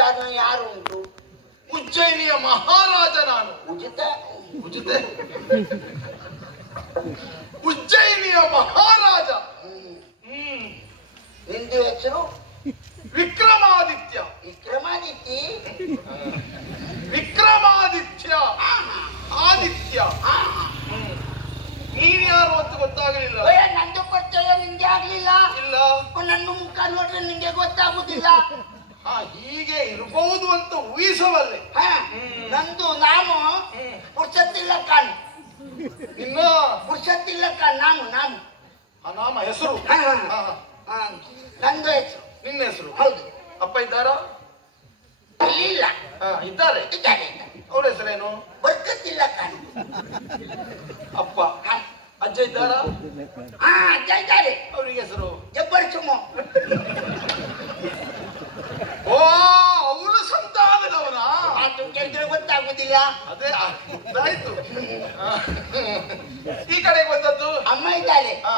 ಜಾಗ ಯಾರು ಉಂಟು? ಉಜ್ಜಯಿನಿಯ ಮಹಾರಾಜ ನಾನು. ಉಜಿತ ಉಜಿತೆ ಉಜ್ಜಯಿನಿಯ ಮಹಾರಾಜ. ಹ್ಮ್. ನಿಂದು ಹೆಸರು? ವಿಕ್ರಮಾದಿತ್ಯ. ವಿಕ್ರಮಾದಿತ್ಯ? ವಿಕ್ರಮಾದಿತ್ಯ. ಆದಿತ್ಯ. ನೀನ್ ಯಾರು ಅಂತ ಗೊತ್ತಾಗಲಿಲ್ಲ. ನಂದು ಪರಿಚಯ ನಿಂಗೆ ಆಗ್ಲಿಲ್ಲ. ಇಲ್ಲ. ನನ್ನ ಮುಖ ನೋಡ್ರೆ ನಿಂಗೆ ಗೊತ್ತಾಗುದಿಲ್ಲ. ಹೀಗೆ ಇರಬಹುದು ಅಂತ ಊಹಿಸಬಲ್ಲೆ. ಹ. ನಂದು ನಾನು. ಪುರುಷತ್ತಿಲ್ಲ ಕಾಣ್. ಇನ್ನು? ಪುರುಷತ್ತಿಲ್ಲ ಕಾಣ್ ನಾನು ನಾನು ನಾಮ ಹೆಸರು? ನಂದು ಹೆಸರು. ನಿನ್ನ ಹೆಸರು? ಹೌದು. ಅಪ್ಪ ಇದ್ದಾರ? ಇಲ್ಲಿ. ಇದ್ದಾರೆ. ಇದ್ದಾರೆ. ಅವ್ರ ಹೆಸರೇನು? ಬರ್ಕತ್ತಿಲ್ಲ ಕಾಣ್. ಅಪ್ಪ. ಅಜ್ಜ ಇದ್ದಾರ? ಹಾ ಅಜ್ಜ ಇದ್ದಾರೆ. ಅವ್ರಿಗೆ ಹೆಸರು? ಜಬ್ಬರ್ ಸುಮೋ. ಓ ಅವರ ಸಂತಾನದವನ? ಮಾತು ಕೇಳಿದ್ರೆ ಗೊತ್ತಾಗುದಿಲ್ಲ. ಅದೇ ಆ, ಗೊತ್ತಾಯ್ತು ಆ, ಈ ಕಡೆ ಬಂದದ್ದು? ಅಮ್ಮ ಇದ್ದಾರೆ ಆ,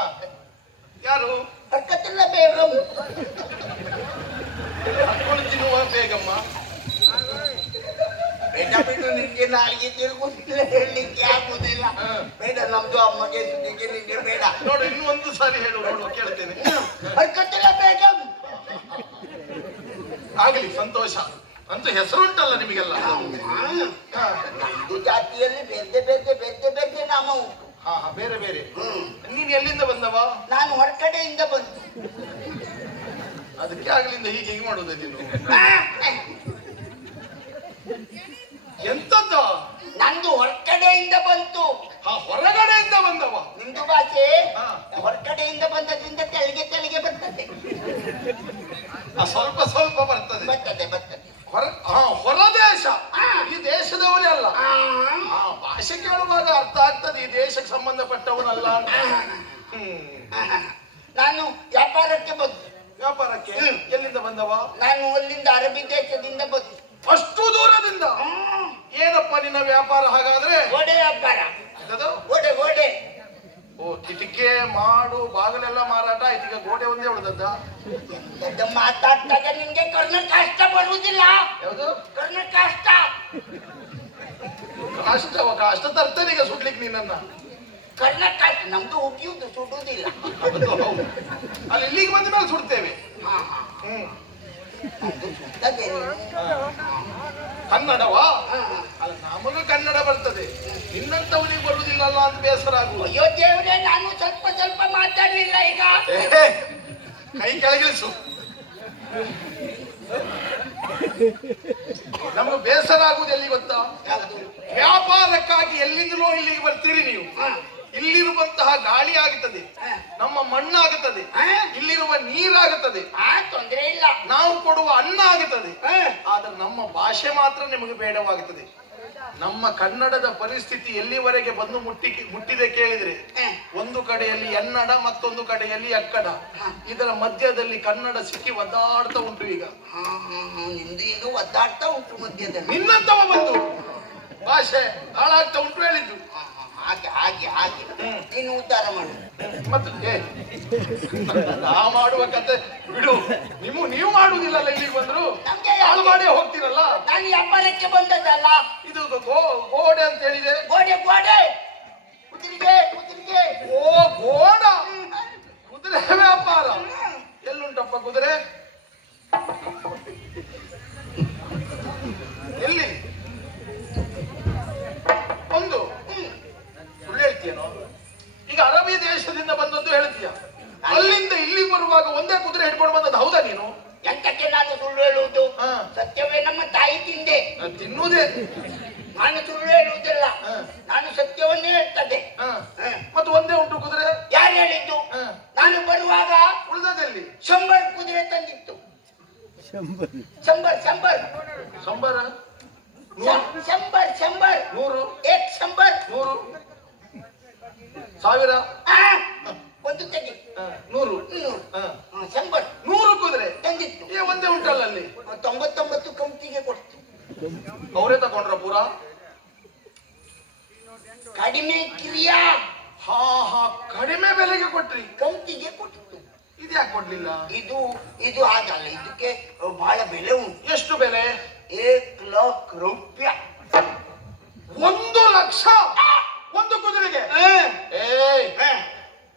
ಯಾರು? ಬರ್ಕತ್ತಿಲ್ಲ ಬೇಗಂ. ಹತ್ಕೊಂಡು ತಿನ್ನುವ ಬೇಗಮ್ಮ. ಬೇಡ ಬಿಡು ನಿನ್ಗೆ ನಾಳೆಗೆ ತಿರುಗುದಿಲ್ಲ ಹೇಳಲಿಕ್ಕೆ ಆಗುದಿಲ್ಲ. ಬೇಡ ನಮ್ದು ಅಮ್ಮಗೆ ಸುದ್ದಿಗೆ ನಿನ್ಗೆ ಬೇಡ. ನೋಡು ಇನ್ನೂ ಒಂದು ಸಾರಿ ಹೇಳು ನೋಡು ಕೇಳ್ತೇನೆ. ಬರ್ಕತ್ತಿಲ್ಲ ಬೇಗಂ. ಆಗ್ಲಿ ಸಂತೋಷ. ಅಂತ ಹೆಸರುಂಟಲ್ಲ ನಿಮಗೆಲ್ಲ. ನಮ್ದು ಜಾತಿಯಲ್ಲಿ ಬೇರೆ ಬೇರೆ ಬೇರೆ ಬೇರೆ ನಾಮ ಉಂಟು ಹಾ ಹಾ, ಬೇರೆ ಬೇರೆ. ನೀನ್ ಎಲ್ಲಿಂದ ಬಂದವ? ನಾನು ಹೊರಗಡೆಯಿಂದ ಬಂದು. ಅದಕ್ಕೆ ಆಗ್ಲಿಂದ ಹೀಗೆ ಹೀಗೆ ಮಾಡುದ ನೀನು? ಎಂತದ್ದು? ನಂದು ಹೊರಗಡೆಯಿಂದ ಬಂತು. ಹಾ ಹೊರಗಡೆಯಿಂದ ಬಂದವ. ನಿಮ್ದು ಭಾಷೆ. ಹೊರಗಡೆಯಿಂದ ಬಂದದ್ರಿಂದ ತೆಳಿಗೆ ತೆಳಿಗೆ ಬರ್ತದೆ ಆ, ಸ್ವಲ್ಪ ಸ್ವಲ್ಪ ಬರ್ತದೆ ಬರ್ತದೆ ಬರ್ತದೆ ಹೊರ ಹಾ ಹೊರದೇಶ ಹಾ. ಈ ದೇಶದವರೇ ಅಲ್ಲ ಆ, ಆ ಭಾಷೆ ಕೇಳುವಾಗ ಅರ್ಥ ಆಗ್ತದೆ ಈ ದೇಶಕ್ಕೆ ಸಂಬಂಧಪಟ್ಟವನಲ್ಲ ಅಂತ. ನಾನು ವ್ಯಾಪಾರಕ್ಕೆ ಬಂದು. ವ್ಯಾಪಾರಕ್ಕೆ? ಎಲ್ಲಿಂದ ಬಂದವ? ನಾನು ಅಲ್ಲಿಂದ ಅರಬಿ ದೇಶದಿಂದ ಬಂದು. ಅಷ್ಟು ದೂರದಿಂದ. ಏನಪ್ಪ ನಿನ್ನ ವ್ಯಾಪಾರ ಹಾಗಾದ್ರೆ? ಒಡೆ ವ್ಯಾಪಾರ. ಗೋಡೆ ಗೋಡೆ ಓ ಕಿಟಿಕೆ ಮಾಡು ಬಾಗಿಲೆಲ್ಲ ಮಾರಾಟ. ಇದೀಗ ಈಗ ಗೋಡೆ ಒಂದೇ ಉಳಿದದ್ದ. ದೊಡ್ಡ ಮಾತಾಡ್ತಾಗ ನಿಮ್ಗೆ ಕರ್ಣ ಕಷ್ಟ ಬರುವುದಿಲ್ಲ. ಯಾವುದು? ಕರ್ಣ ಕಷ್ಟ. ಕಷ್ಟವ ಕಷ್ಟ ತರ್ತೇನೆ ಈಗ ಸುಡ್ಲಿಕ್ಕೆ ನಿನ್ನನ್ನ ಕಷ್ಟ ನಮ್ದು ಉಗಿಯುವುದು ಸುಡುವುದಿಲ್ಲ ಅದು ಹೌದು. ಅಲ್ಲಿ ಇಲ್ಲಿಗೆ ಬಂದ ಮೇಲೆ ಸುಡ್ತೇವೆ. ಹಾ, ಹಾ. ಹ್ಮ್. ಅದು ಸುಟ್ಟದೆ ಕನ್ನಡವಾ? ಹಾ, ಹಾ. ಅಲ್ಲ ನಮಗೂ ಕನ್ನಡ ಬರ್ತದೆ. ನಿನ್ನಂತವನಿಗೆ ಬರುವುದಿಲ್ಲಲ್ಲ ಅಂತ ಬೇಸರ ಆಗುವ ಅಯ್ಯೋ ದೇವ್ರೆ ನಾನು ಸ್ವಲ್ಪ ಸ್ವಲ್ಪ ಮಾತಾಡಲಿಲ್ಲ ಈಗ. ಕೈ ಕೆಳಗಿಳಿಸು. ನಮಗೆ ಬೇಸರ ಆಗುವುದು ಎಲ್ಲಿ ಗೊತ್ತಾ? ಯಾವುದು? ವ್ಯಾಪಾರಕ್ಕಾಗಿ ಎಲ್ಲಿಂದಲೋ ಇಲ್ಲಿಗೆ ಬರ್ತೀರಿ ನೀವು. ಹಾ. ಇಲ್ಲಿರುವಂತಹ ಗಾಳಿ ಆಗುತ್ತದೆ ನಮ್ಮ ಮಣ್ಣಾಗುತ್ತದೆ ಇಲ್ಲಿರುವ ನೀರಾಗುತ್ತದೆ ಆ ತೊಂದ್ರೆ ಇಲ್ಲ. ನಾವು ಕೊಡುವ ಅನ್ನ ಆಗುತ್ತದೆ. ಆದ್ರೆ ನಮ್ಮ ಭಾಷೆ ಮಾತ್ರ ನಿಮಗೆ ಬೇಡವಾಗುತ್ತದೆ ನಮ್ಮ ಕನ್ನಡದ ಪರಿಸ್ಥಿತಿ ಎಲ್ಲಿವರೆಗೆ ಬಂದು ಮುಟ್ಟಿ ಮುಟ್ಟಿದೆ ಕೇಳಿದ್ರೆ ಒಂದು ಕಡೆಯಲ್ಲಿ ಎನ್ನಡ ಮತ್ತೊಂದು ಕಡೆಯಲ್ಲಿ ಅಕ್ಕಡ ಇದರ ಮಧ್ಯದಲ್ಲಿ ಕನ್ನಡ ಸಿಕ್ಕಿ ಒದ್ದಾಡ್ತಾ ಉಂಟು ಈಗ. ನಿಮ್ದು ಈಗ ಒದ್ದಾಡ್ತಾ ಉಂಟು ಮಧ್ಯದಲ್ಲಿ. ನಿನ್ನಂತವ ಬಂದು ಭಾಷೆ ಹಾಳಾಗ್ತಾ ಉಂಟು ಹೇಳಿದ್ದು. ಹಾಗೆ ಹಾಗೆ ಹಾಗೆ. ನೀನು ಉದ್ಧಾರ ಮಾಡು. ಮತ್ತೆ ನಾ ಮಾಡುವ ಕತೆ ಬಿಡು. ನೀವು ನೀವು ಮಾಡುವುದಿಲ್ಲಲ್ಲ ಇಲ್ಲಿಗೆ ಬಂದ್ರು. ನಮ್ಗೆ ಹಾಳು ಮಾಡಿ ಹೋಗ್ತೀರಲ್ಲ? ನಾನು ವ್ಯಾಪಾರಕ್ಕೆ ಬಂದದ್ದಲ್ಲ. ಇದು ಗೋ- ಗೋಡೆ ಅಂತ ಹೇಳಿದೆ. ಗೋಡೆ ಗೋಡೆ. ಕುದುರೆಗೆ ಕುದುರೆಗೆ. ಓ ಗೋಡ. ಕುದುರೆ ವ್ಯಾಪಾರ. ಎಲ್ಲುಂಟಪ್ಪ ಕುದುರೆ? ಎಲ್ಲಿ? ತಿನ್ನುವುದೇ ನಾನು ಸುಳ್ಳು ಹೇಳುವುದಿಲ್ಲ ನಾನು ಸತ್ಯವನ್ನೇ ಹೇಳ್ತದೆ ಮತ್ತು ಒಂದೇ ಉಂಟು ಕುದುರೆ? ಯಾರು ಹೇಳಿದ್ದು? ನಾನು ಬರುವಾಗ ಉಳಿದದಲ್ಲಿ ಶಂಬರ್ ಕುದುರೆ ತಂದಿತ್ತು. ಶಂಬರ್. ಶಂಬರ್ ಶಂಬರ್. ಶಂಬರ್? ಶಂಬರ್ ನೂರು? ಏಕ್ ಶಂಬರ್. ನೂರು? ಸಾವಿರ? ಒಂದು ತೆಗಿ. ನೂರು? ನೂರು. ಶಂಬರ್. ನೂರು ಕುದುರೆ? ತಂದಿತ್ತು. ಒಂದೇ ಉಂಟಲ್ಲ ಅಲ್ಲಿ? ತೊಂಬತ್ತೊಂಬತ್ತು ಕಂಪ್ನಿಗೆ ಕೊಡ್ತು. ಅವರೇ ತಗೊಂಡ್ರ ಪೂರ? ಕಡಿಮೆ ಕ್ರಿಯಾ. ಹಾ ಹಾ ಕಡಿಮೆ ಬೆಲೆಗೆ ಕೊಟ್ರಿ. ಕಂತಿಗೆ ಇದು ಯಾಕೆ ಕೊಡ್ಲಿಲ್ಲ? ಇದು ಇದು ಆಗಲ್ಲ ಇದಕ್ಕೆ ಬಹಳ ಬೆಲೆ ಉಂಟು. ಎಷ್ಟು ಬೆಲೆ? ಏಕ್ ಲಕ್ಷ ರೂಪಾಯ. ಒಂದು ಲಕ್ಷ? ಒಂದು ಕುದುರೆಗೆ? ಏ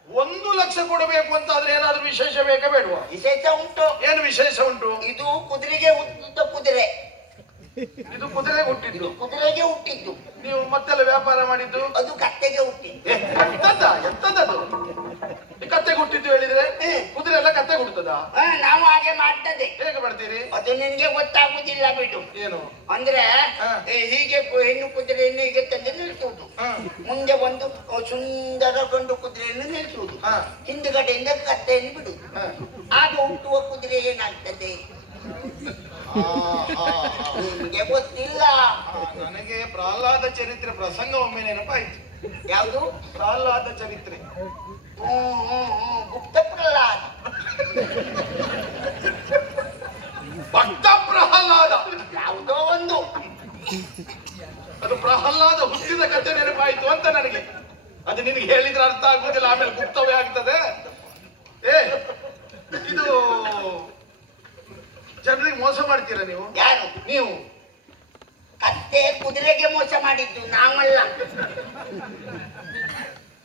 ಒಂದು ಲಕ್ಷ ಕೊಡಬೇಕು ಅಂತ ಆದ್ರೆ ಏನಾದ್ರೂ ವಿಶೇಷ ಬೇಕಾ ಬೇಡವಾ? ವಿಶೇಷ ಉಂಟು. ಏನು ವಿಶೇಷ ಉಂಟು? ಇದು ಕುದುರೆಗೆ ಕುದುರೆ ಇದು ಕುದುರೆ ಹುಟ್ಟಿದ್ದು. ಕುದುರೆಗೆ ಹುಟ್ಟಿದ್ದು. ನೀವು ಮತ್ತೆಲ್ಲ ವ್ಯಾಪಾರ ಮಾಡಿದ್ದು? ಅದು ಕತ್ತೆಗೆ ಹುಟ್ಟಿದ್ದು. ಎಂತದ ಎಂತದದು? ಈ ಕತ್ತೆ ಹುಟ್ಟಿದ್ದು ಹೇಳಿದ್ರೆ. ಕುದುರೆ ಎಲ್ಲ ಕತ್ತೆ ಹುಡ್ತದ? ನಾವು ಹಾಗೆ ಮಾಡ್ತದೆ. ಹೇಗೆ ಮಾಡ್ತೀರಿ? ಅದು ನಿನ್ಗೆ ಗೊತ್ತಾಗುದಿಲ್ಲ ಬಿಡು. ಏನು? ಅಂದ್ರೆ ಹೀಗೆ ಹೆಣ್ಣು ಕುದುರೆಯನ್ನು ಹೀಗೆ ತಂದು ನಿಲ್ಸುವುದು. ಮುಂದೆ ಒಂದು ಸುಂದರ ಗಂಡು ಕುದುರೆಯನ್ನು ನಿಲ್ಸುವುದು. ಹಿಂದುಗಡೆಯಿಂದ ಕತ್ತೆಯನ್ನು ಬಿಡುದು ಹ. ಆಗ ಹುಟ್ಟುವ ಕುದುರೆ ಏನಾಗ್ತದೆ ಆ, ಆ, ಆ. ನಿಮ್ಗೆ ಗೊತ್ತಿಲ್ಲ ಆ, ನನಗೆ ಪ್ರಹ್ಲಾದ ಚರಿತ್ರೆ ಪ್ರಸಂಗ ಒಮ್ಮೆ ನೆನಪಾಯ್ತು. ಯಾವುದು? ಪ್ರಹ್ಲಾದ ಚರಿತ್ರೆ. ಹ್ಮ್, ಹ್ಮ್, ಹ್ಮ್, ಗುಪ್ತ ಪ್ರಹ್ಲಾದ. ಭಕ್ತ ಪ್ರಹ್ಲಾದ. ಯಾವುದೋ ಒಂದು. ಅದು ಪ್ರಹ್ಲಾದ ಹುಟ್ಟಿದ ಕಥೆ ನೆನಪಾಯ್ತು ಅಂತ ನನಗೆ. ಅದು ನಿನಗೆ ಹೇಳಿದ್ರೆ ಅರ್ಥ ಆಗುದಿಲ್ಲ ಆಮೇಲೆ ಗುಪ್ತವೇ ಆಗ್ತದೆ. ಏ ಇದು ಜನರಿಗೆ ಮೋಸ ಮಾಡ್ತೀರಾ ನೀವು? ಯಾರು? ನೀವು? ಕತ್ತೆ ಕುದುರೆಗೆ ಮೋಸ ಮಾಡಿದ್ದು ನಾವಲ್ಲ.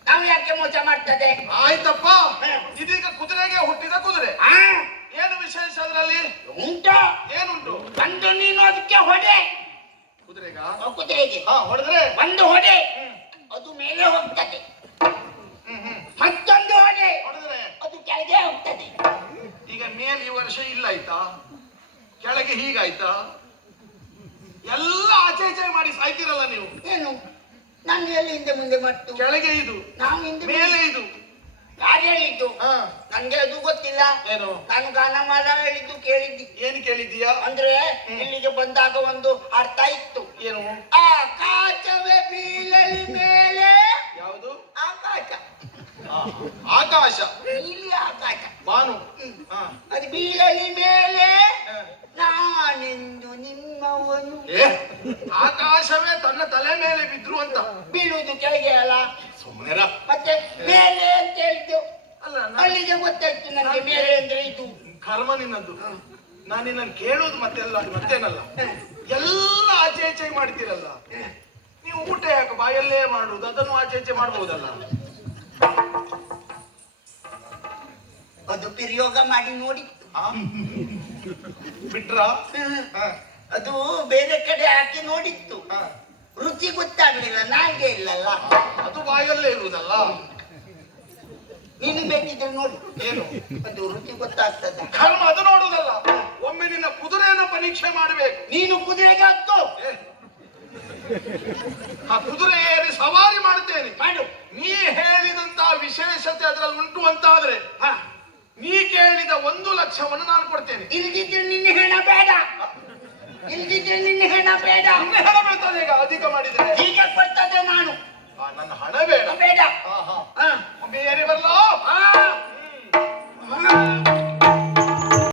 ನಾವು ಯಾಕೆ ಮೋಸ ಮಾಡ್ತದೆ? ಆಯ್ತಪ್ಪ. ಇದೀಗ ಕುದುರೆಗೆ ಹುಟ್ಟಿದ ಕುದುರೆ. ಆ. ಏನು ವಿಶೇಷ ಅದರಲ್ಲಿ? ಉಂಟು. ಏನುಂಟು? ಬಂದು ನೀನು ಅದಕ್ಕೆ ಹೊಡೆ. ಕುದುರೆಗ? ಕುದುರೆಗೆ. ಹಾ ಹೊಡೆದ್ರೆ? ಒಂದು ಹೊಡೆ. ಅದು ಮೇಲೆ ಹೋಗ್ತದೆ. ಮತ್ತೊಂದು ಹೊಡೆ. ಹೊಡೆದ್ರೆ? ಅದು ಕೆಳಗೆ ಹೋಗ್ತದೆ. ಈಗ ಮೇಲ್ ಈ ವರ್ಷ ಇಲ್ಲ ಆಯ್ತಾ? ಕೆಳಗೆ ಹೀಗಾಯ್ತಾ? ಎಲ್ಲ ಆಚೆ ಈಚೆ ಮಾಡಿ ಸಾಯ್ತಿರಲ್ಲ ನೀವು? ಏನು? ನಾನು ಎಲ್ಲಿ ಹಿಂದೆ ಮುಂದೆ ಮತ್ತು ಕೆಳಗೆ ಇದು ನಾವು ಹಿಂದೆ ಮೇಲೆ ಇದು ಯಾರು ಹೇಳಿದ್ದು? ಹಾ. ನನ್ಗೆ ಅದು ಗೊತ್ತಿಲ್ಲ. ಏನು? ನಾನು ಗಾನಮಾಲ ಹೇಳಿದ್ದು ಕೇಳಿದ್ದಿ. ಏನು ಕೇಳಿದ್ದೀಯಾ? ಅಂದ್ರೆ ಇಲ್ಲಿಗೆ ಬಂದಾಗ ಒಂದು ಅರ್ಥ ಇತ್ತು. ಏನು? ಆಕಾಶವೇ ಬೀಳಲಿ ಮೇಲೆ. ಯಾವುದು? ಆಕಾಶ. ಆಕಾಶ. ನೀಲಿ ಆಕಾಶ. ಬಾನು. ಹಾ. ಅದು ಬೀಳಲಿ ಮೇಲೆ. ನಾನೆಂದು ನಿಮ್ಮವನು ಏ ಆಕಾಶವೇ ತನ್ನ ತಲೆ ಮೇಲೆ ಬಿದ್ರು ಅಂತ. ಬೀಳುವುದು ಕೆಳಗೆ ಅಲ್ಲ? ಸುಮ್ಮನೆ ಮತ್ತೆ ಮೇಲೆ ಅಂತ ಹೇಳಿದ್ದು ಅಲ್ಲ ನಾನು ಅಲ್ಲಿಗೆ ಗೊತ್ತಾಯ್ತು ನನಗೆ ಮೇಲೆ ಅಂದ್ರೆ ಇದು. ಕರ್ಮ ನಿನ್ನದ್ದು. ನಾನು ನಿನ್ನನ್ನು ಕೇಳುವುದು ಮತ್ತೆಲ್ಲ ಮತ್ತೇನಲ್ಲ. ಎಲ್ಲ ಆಚೆ ಈಚೆ ಮಾಡ್ತೀರಲ್ಲ. ನೀವು ಊಟ ಯಾಕೆ ಬಾಯಲ್ಲೇ ಮಾಡುವುದು ಅದನ್ನು ಆಚೆ ಈಚೆ ಮಾಡ್ಬೋದಲ್ಲ. ಅದು ಪ್ರಯೋಗ ಮಾಡಿ ನೋಡಿತ್ತು ಬಿಟ್ರ? ಅದು ಬೇರೆ ಕಡೆ ಹಾಕಿ ನೋಡಿತ್ತು. ರುಚಿ ಗೊತ್ತಾಗ್ಲಿಲ್ಲ ನಾಯಿಗೆ ಇಲ್ಲಲ್ಲ. ಅದು ಬಾಯಲ್ಲೇ ಇರುವುದಲ್ಲ. ನೀನು ಬೇಕಿದ್ರೆ ನೋಡು. ಏನು? ಅದು ರುಚಿ ಗೊತ್ತಾಗ್ತದೆ. ಕರ್ಮ ಅದು ನೋಡುವುದಲ್ಲ. ಒಮ್ಮೆ ನಿನ್ನ ಕುದುರೆಯನ್ನು ಪರೀಕ್ಷೆ ಮಾಡಬೇಕು. ನೀನು ಕುದುರೆಗೆ ಹತ್ತು. ಆ ಕುದುರೆ ಏರಿ ಸವಾರಿ ಮಾಡ್ತೇನೆ ಮಾಡು. ನೀ ಹೇಳಿದಂತಹ ವಿಶೇಷತೆ ಅದರಲ್ಲಿ ಉಂಟು ಅಂತ ಆದ್ರೆ ನೀ ಕೇಳಿದ ಒಂದು ಲಕ್ಷವನ್ನು ನಾನು ಕೊಡ್ತೇನೆ. ಮಾಡ್ತೇನೆ ಇಲ್ದಿದ್ರೆ ನಿನ್ನ ಹೆಣ ಬೇಡ. ಇಲ್ದಿದ್ರೆ ನಿನ್ನ ಹೆಣ ಬೇಡ. ನಿನ್ನ ಹಣ ಬೀಳ್ತದೆ ಈಗ ಅಧಿಕ ಮಾಡಿದ್ರೆ. ಹೀಗೆ ಕೊಡ್ತದೆ ನಾನು. ಆ, ನನ್ನ ಹಣ ಬೇಡ. ಬೇಡ. ಬೇರೆ ಬರಲೋ. ಹಾ. ಹಾ.